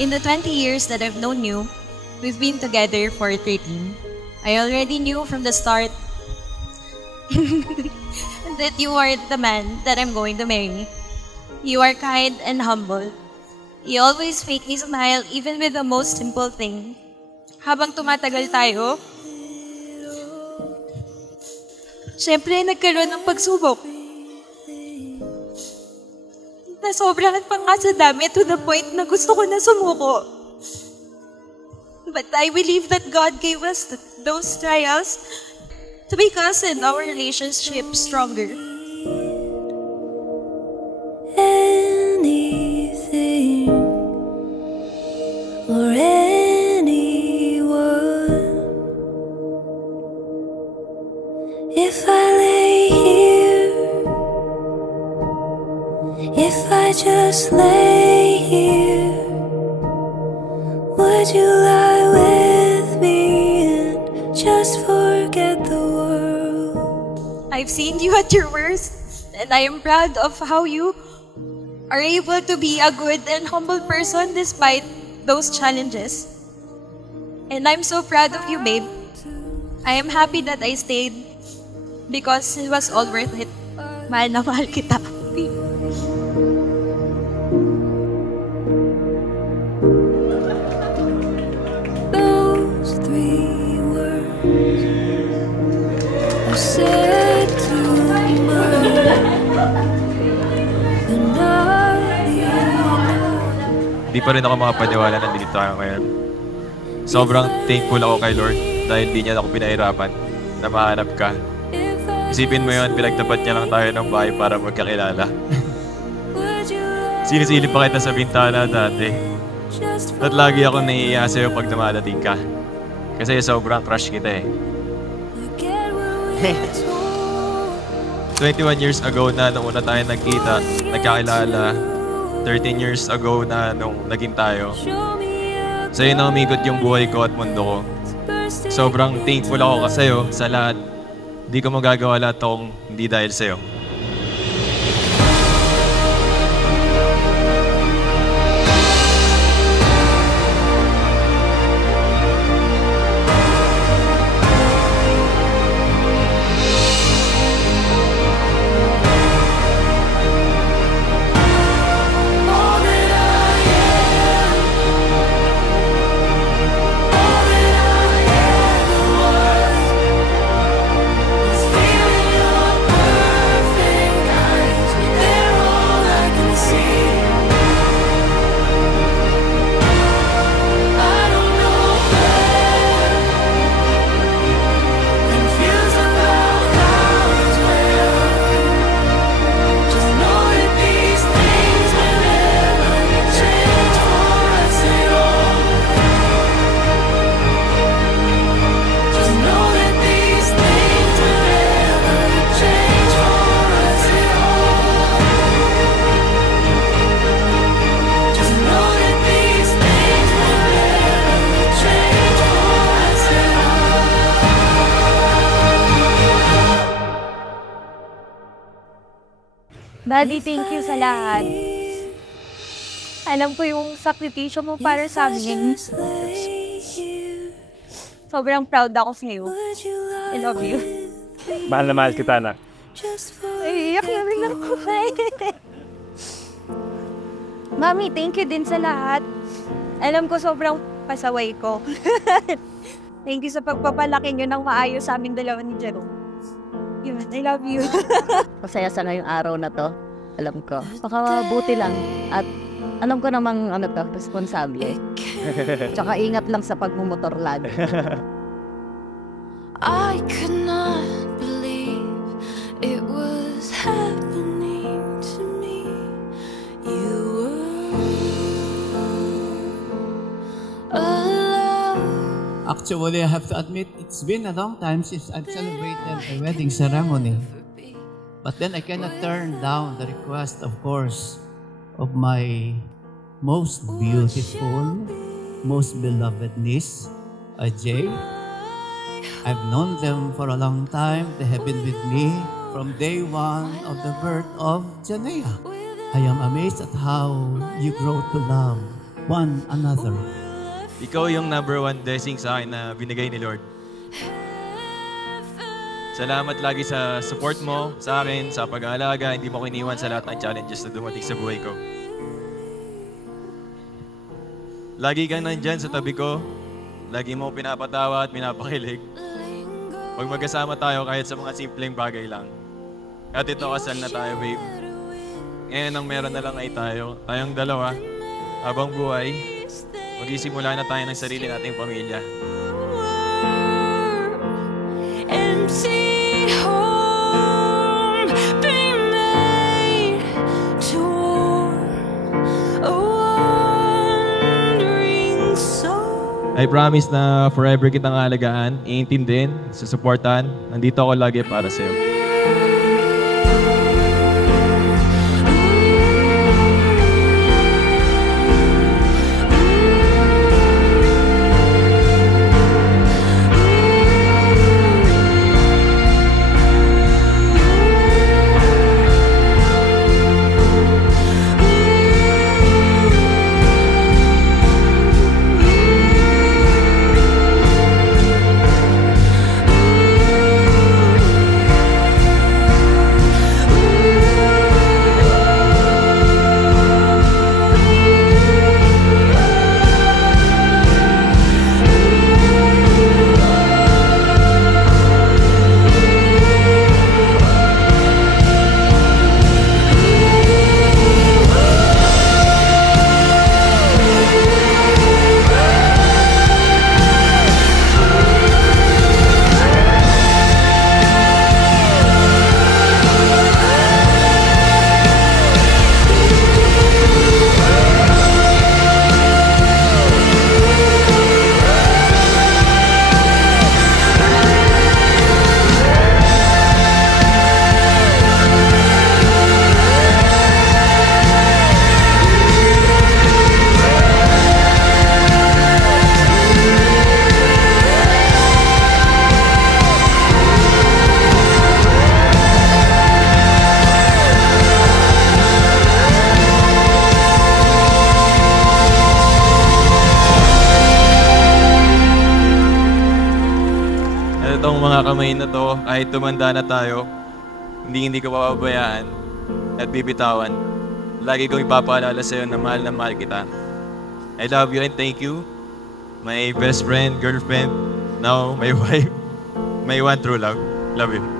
In the 20 years that I've known you, we've been together for 13. I already knew from the start that you are the man that I'm going to marry. You are kind and humble. You always make me smile even with the most simple thing. Habang tumatagal tayo, syempre nagkaroon ng pagsubok. Nasobrahan pa nga sa dami to the point na gusto ko na sumuko. But I believe that God gave us those trials to make us and our relationship stronger. Anything or anyone, if I lay here, if I just lay here, would you lie with me and just forget the world? I've seen you at your worst, and I am proud of how you are able to be a good and humble person despite those challenges. And I'm so proud of you, babe. I am happy that I stayed because it was all worth it. Mahal na mahal kita. Those three words are said too much, but not enough. Di pa rin ako makapaniwala na nandito tayo ngayon. Sobrang thankful ako kay Lord dahil di niya ako pinahirapan na mahanap ka. Isipin mo yun, pinagtapat niya lang tayo ng bahay para magkakilala. Sinisilip pa kita sa bintana dati. At lagi akong naiiya sa'yo pag dumadating ka. Kasi sobrang crush kita eh. 21 years ago na nung una tayo nagkita, nagkakilala. 13 years ago na nung naging tayo. Sa'yo na umikot yung buhay ko at mundo ko. Sobrang thankful ako sa'yo sa lahat. Di ko magagawa lahat akong hindi dahil sa'yo. Daddy, thank you sa lahat. Alam ko yung sakripisyo mo para sa amin. Sobrang proud ako sa iyo. I love you. Mahal na mahal kita, anak. Iyak na rin ako. Mami, thank you din sa lahat. Alam ko sobrang pasaway ko. Thank you sa pagpapalaki nyo ng maayos sa aming dalawa ni Jerome. Yun, I love you. Masaya sa ngayong araw na to. Alam ko. Makabuti lang. At alam ko namang responsable. Tsaka ingat lang sa pagmumotor lagi. I could not believe it was happening to me. You were alive. Actually, I have to admit, it's been a long time since I've celebrated a wedding ceremony. But then I cannot turn down the request, of course, of my most beautiful, most beloved niece, Ajay. I've known them for a long time. They have been with me from day one of the birth of Janea. I am amazed at how you grow to love one another. Ikaw yung number 1 blessing sa akin na binigay ni Lord. Salamat lagi sa support mo sa akin, sa pag-aalaga. Hindi mo ko iniwan sa lahat ng challenges na dumating sa buhay ko. Lagi kang nandyan sa tabi ko. Lagi mo pinapatawa at pinapakilig. Pag magkasama tayo kahit sa mga simpleng bagay lang. At ito, kasal na tayo, babe. Ngayon ang meron na lang ay tayong dalawa. Habang buhay, magsisimula na tayo ng sarili nating pamilya. Empty home be made to a wandering soul. I promise na forever kitang aalagaan, iintindihin, susuportahan. Nandito ako lagi para sa'yo. Itong mga kamay na to, kahit tumanda na tayo, hindi ko papabayaan at bibitawan. Lagi kong ipapaalala sa'yo na mahal kita. I love you and thank you. My best friend, girlfriend, now my wife, my one true love. Love you.